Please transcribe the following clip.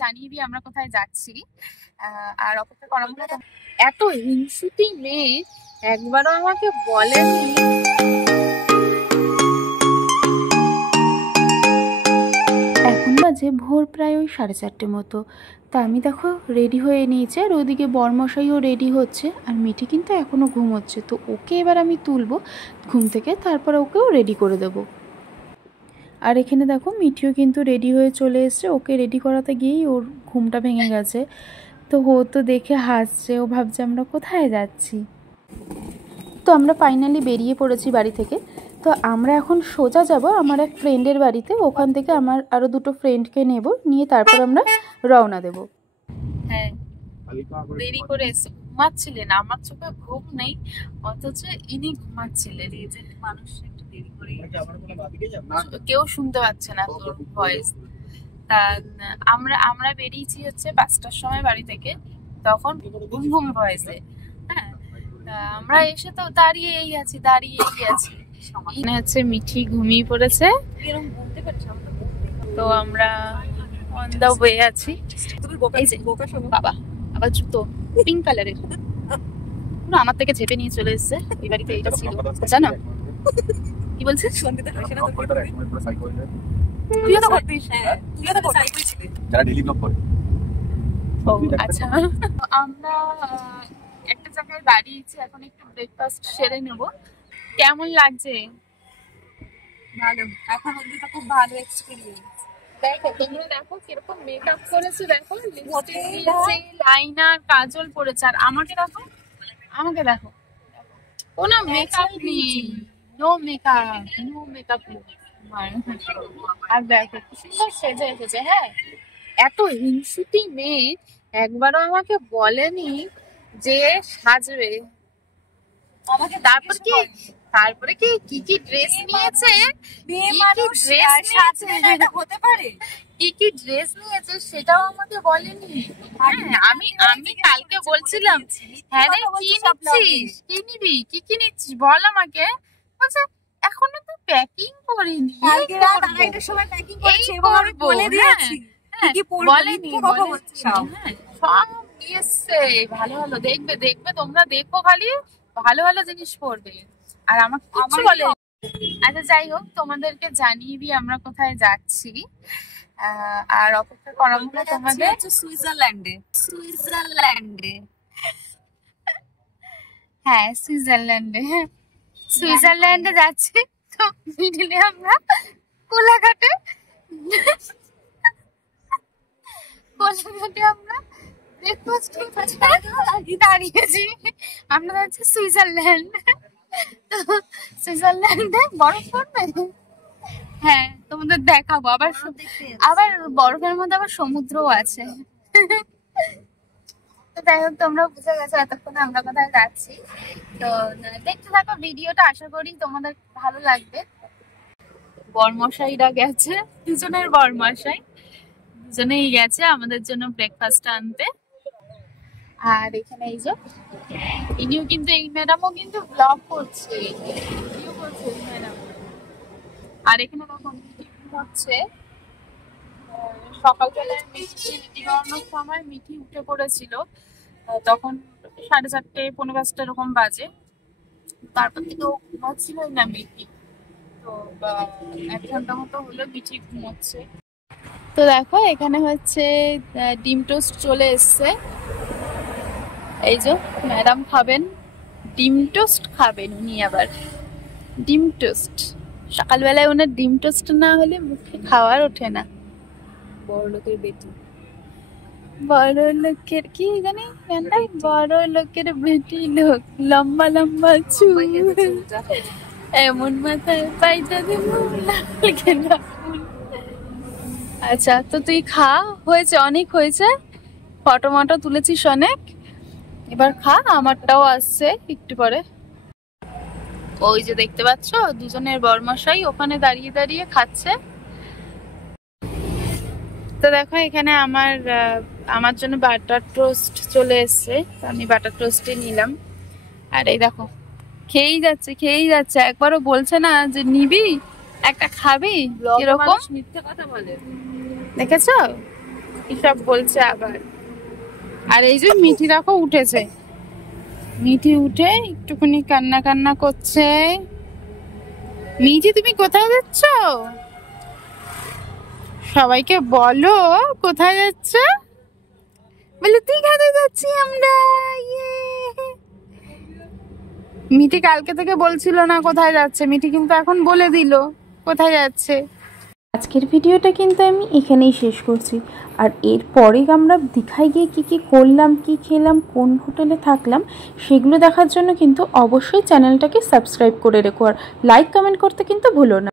জানিয়ে দিই আমরা কোথায় যাচ্ছি। আর অপেক্ষা করা হলো। এত হিংসুটি মেয়ে একবারও আমাকে বলেনি। এখন বাজে ভোর প্রায় ওই 4:30 মতো। তা আমি দেখো রেডি হয়ে নিয়েছি, আর ওদিকে বরমশাইও রেডি হচ্ছে, আর মিঠি কিন্তু এখনও ঘুমোচ্ছে। তো ওকে এবার আমি তুলবো ঘুম থেকে, তারপর ওকেও রেডি করে দেবো। আর এখানে দেখো মিঠিও কিন্তু রেডি হয়ে চলে এসছে। ওকে রেডি করাতে গিয়েই ওর ঘুমটা ভেঙে গেছে। তো ও তো দেখে হাসছে, ও ভাবছে আমরা কোথায় যাচ্ছি। তো আমরা ফাইনালি বেরিয়ে পড়েছি বাড়ি থেকে। তো আমরা এখন সোজা যাব আমার এক ফ্রেন্ডের বাড়িতে। ওখান থেকে আমার আরও 2টো ফ্রেন্ডকে নেব, নিয়ে তারপর আমরা রওনা দেব। হ্যাঁ, দেরি করে এসে ঘুমাচ্ছিলেন, আমার চোখে ঘুম নেই, অথচ ইনি ঘুমাচ্ছিলেন। এই যে মানুষ একটু দেরি করে, কেউ শুনতে পাচ্ছে না তোর ভয়েস। তা আমরা বেরিয়েছি হচ্ছে 5টার সময় বাড়ি থেকে, তখন ঘুম ঘুম ভয়েসে। হ্যাঁ, আমরা এসে তো দাঁড়িয়েই আছি। এখানে হচ্ছে মিঠি ঘুমিয়ে পড়েছে, তো আমরা অন দা ওয়ে আছি। বাবা আবার জুতো পিঙ্ক কালারের, পুরো আমার থেকে ঝেপে নিয়ে চলে এসছে। এই বাড়িতে এইটা ছিল জানো? কি বলছিস? তুইও তো করতিস। আচ্ছা, আমরা একটা জায়গায় দাঁড়িয়েছি, এখন একটু ব্রেকফাস্ট সেরে নেব। কেমন লাগছে? ভালো, এখন অবধি তো খুব ভালো এক্সপেরিয়েন্স। দেখো তোমরা দেখো কিরকম মেকআপ করেছে, দেখো লিপস্টিক দিয়েছে, লাইনার, কাজল পরেছে। আর আমাকে দেখো কোনো মেকআপ নেই, নো মেকআপ। আর দেখো কি সুন্দর সেজে এসেছে। হ্যাঁ, এত হিংসুটি মেয়ে একবারও আমাকে বলেনি যে সাজবে। তারপরে কি ড্রেস নিয়েছে, হতে পারে কি ড্রেস নিয়েছে সেটাও আমাকে বলেনি। আমি কালকে বলছিলাম, হ্যাঁ রে কি নিবি, কি নিচ্ছিস বল আমাকে। বলছে এখনো তো প্যাকিং করিনি, কালকে রাত 2:30টার সময় প্যাকিং করেছি এবং আমি বলে দিয়েছি কি পরবো। বলেনি, সব নিয়েছে। ভালো দেখবে তোমরা, দেখো খালি ভালো জিনিস পড়বে, আর আমাকে কিছু বলে। আচ্ছা যাই হোক, তোমাদেরকে জানিয়ে দিই আমরা কোথায় যাচ্ছি। আর অপেক্ষা করা হলো তোমাদের। সুইজারল্যান্ডে। হ্যাঁ, সুইজারল্যান্ডে যাচ্ছি। তো মিডিলে আমরা কোলাঘাটে আমরা ব্রেকফাস্ট দাঁড়িয়েছি। আমরা যাচ্ছি সুইজারল্যান্ড। সুইজারল্যান্ডে বরফ পড়বে। হ্যাঁ, তোমাদের দেখাবো। আবার বরফের মধ্যে আবার সমুদ্রও আছে। তো যাই হোক, তোমরা বুঝে গেছো এতক্ষণে আমরা কোথায় যাচ্ছি। তো দেখতে থাকো ভিডিওটা, আশা করি তোমাদের ভালো লাগবে। বরমশাইরা গেছে, দুজনেই গেছে আমাদের জন্য ব্রেকফাস্ট আনতে। আর এখানে এই যে ইনিও কিন্তু, এই ম্যাডামও কিন্তু ব্লগ করছে, আর এখানে হচ্ছে সকালবেলায় মিঠি বেরোনোর সময় মিঠি উঠে পড়েছিল, তখন 4:30 পৌনে 5টা এরকম বাজে। তারপর থেকে ও ঘুমাচ্ছিলই না মিঠি। তো 1 ঘন্টা মতো হলো মিঠি ঘুমোচ্ছে। তো দেখো এখানে হচ্ছে ডিম টোস্ট চলে এসছে। এই যে ম্যাডাম খাবেন ডিম টোস্ট, উনি আবার ডিম টোস্ট। সকালবেলায় ওনার ডিম টোস্ট না হলে মুখে খাওয়ার ওঠে না। বড়লোকের বেটি, বড়লোকের কি জানি বড়লোকের বেটি লোক, লম্বা চুল, এমন মাথায় পাইটা দিব লাল গেঁদা ফুল। আচ্ছা, তো তুই খা, অনেক হয়েছে, ফটো তুলেছিস অনেক, এবার খা। আমারটাও আসছে একটু পরে। ওই যে দেখতে পাচ্ছ দুজনের বরমশাই ওখানে দাঁড়িয়ে খাচ্ছে। তো দেখো এখানে আমার জন্য বাটার টোস্ট চলে এসছে, আমি বাটার টোস্টই নিলাম। আর এই দেখো খেয়েই যাচ্ছে, একবারও বলছে না যে নিবি, একটা খাবি এরকম মিথ্যে কথা বলে। দেখেছো এসব বলছে আবার। আর এই যে মিঠি দেখো উঠেছে, মিঠি উঠে একটুখানি কান্না কান্না করছে। মিঠি তুমি কোথায় যাচ্ছ? সবাইকে বলো কোথায় যাচ্ছ। বলে দীঘাতে যাচ্ছি আমরা। মিঠি কালকে থেকে বলছিল না কোথায় যাচ্ছে, মিঠি কিন্তু এখন বলে দিল কোথায় যাচ্ছে। আজকের ভিডিওটা কিন্তু আমি এখানেই শেষ করছি। আর এরপরে আমরা দীঘায় গিয়ে কী কী করলাম, কী খেলাম, কোন হোটেলে থাকলাম, সেগুলো দেখার জন্য কিন্তু অবশ্যই চ্যানেলটাকে সাবস্ক্রাইব করে রেখো। আর লাইক কমেন্ট করতে কিন্তু ভুলো না।